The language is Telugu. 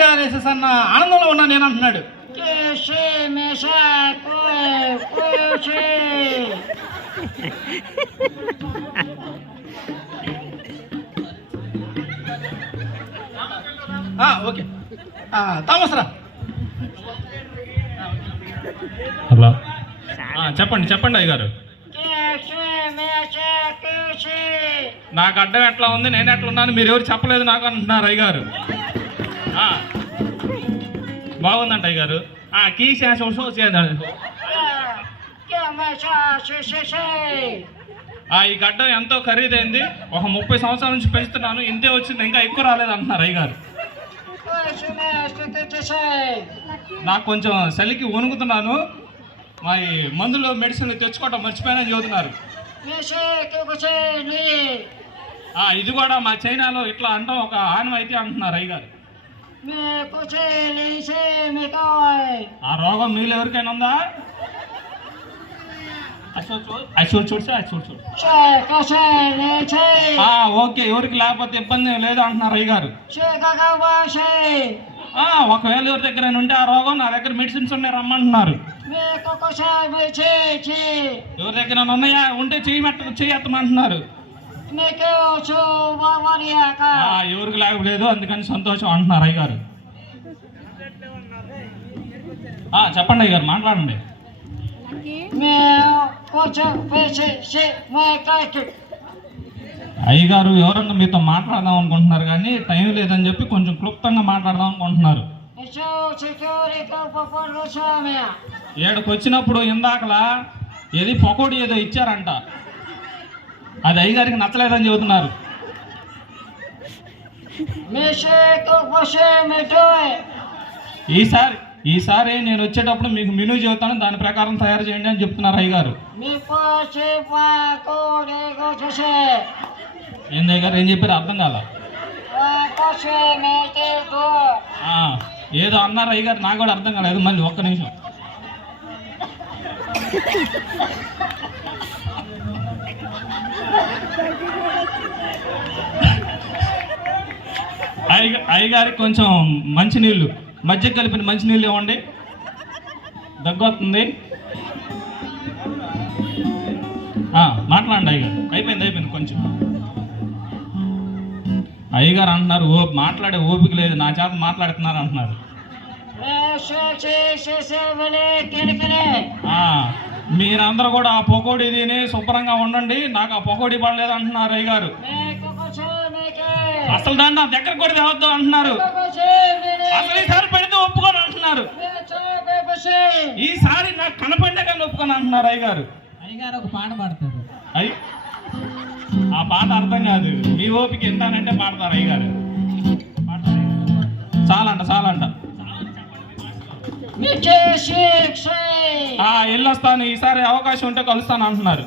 నిజంగా వేసేసి అన్న ఆనందంలో ఉన్నా నేను అంటున్నాడు. ఓకే థామస్ రా. హలో చెప్పండి అయ్యగారు. నాకు అడ్డం ఎట్లా ఉంది, నేను ఎట్లా ఉన్నాను, మీరు ఎవరు చెప్పలేదు నాకు అంటున్నారు అయ్యగారు. బాగుందంట అయ్యగారు. ఈ గడ్డం ఎంతో ఖరీదైంది, ఒక 30 సంవత్సరాల నుంచి పెంచుతున్నాను, ఇంతే వచ్చింది, ఇంకా ఎక్కువ రాలేదు అంటున్నారు అయ్యగారు. నాకు కొంచెం చలికి వణుకుతున్నాను, మా ఈ మందులు మెడిసిన్లు తెచ్చుకోవటం మర్చిపోయానని చదువుతున్నారు. ఇది కూడా మా చైనాలో ఇట్లా అంటాం ఒక ఆనవాయితీ అంటున్నారు అయ్యగారు. ఆ రోగం మీలో ఎవరికైనా ఉందా? ఓకే, ఎవరికి లేకపోతే ఇబ్బంది లేదు అంటున్నారు అయ్యగారు. ఒకవేళ ఎవరి దగ్గర ఉంటే ఆ రోగం, నా దగ్గర మెడిసిన్స్ ఉన్నాయి రమ్మంటున్నారు. ఎవరి దగ్గర ఉన్నాయా, ఉంటే చేయమంటున్నారు. ఎవరికి లేకపోలేదు, అందుకని సంతోషం అంటున్నారు అయ్యగారు. చెప్పండి అయ్యగారు, మాట్లాడండి. అయ్యగారు ఎవరన్నా మీతో మాట్లాడదాం అనుకుంటున్నారు కానీ టైం లేదని చెప్పి కొంచెం క్లుప్తంగా మాట్లాడదాం అనుకుంటున్నారు. ఏడకు వచ్చినప్పుడు ఇందాకలా ఏది పకోడీ ఏదో ఇచ్చారంట, అది అయ్యగారికి నచ్చలేదని చెబుతున్నారు. ఈసారి నేను వచ్చేటప్పుడు మీకు మెనూ చెబుతాను, దాని ప్రకారం తయారు చేయండి అని చెప్తున్నారు అయ్యగారు. ఏంది అయ్యగారు, ఏం చెప్పారు అర్థం కాల? ఏదో అన్నారు అయ్యగారు, నాకు కూడా అర్థం కాలేదు. మళ్ళీ ఒక్క నిమిషం. అయ్యగారికి కొంచెం మంచినీళ్ళు, మజ్జిగ కలిపిన మంచినీళ్ళు ఇవ్వండి, దగ్గొస్తుంది. మాట్లాడండి అయ్యగారు. అయిపోయింది కొంచెం. అయ్యగారు అంటున్నారు మాట్లాడే ఓపిక లేదు, నా చేత మాట్లాడుతున్నారు అంటున్నారు. మీరందరూ కూడా ఆ పకోడీ తిని శుభ్రంగా ఉండండి, నాకు ఆ పకోడీ పడలేదు అంటున్నారు అయ్యగారు. అసలు దాన్ని నా దగ్గర కూడా తేవద్దు అంటున్నారు. అసలు ఈసారి పెడితే ఒప్పుకొని అంటున్నారు. ఈసారి నాకు కనపడినా కానీ ఒప్పుకొని అంటున్నారు అయ్యగారు. అయ్యగారు ఒక పాట పాడతారు. ఆ పాట అర్థం కాదు, మీ ఓపిక ఎంతానంటే పాడతారు అయ్యగారు. చాలంట. వెళ్ళొస్తాను, ఈసారి అవకాశం ఉంటే కలుస్తాను అంటున్నారు.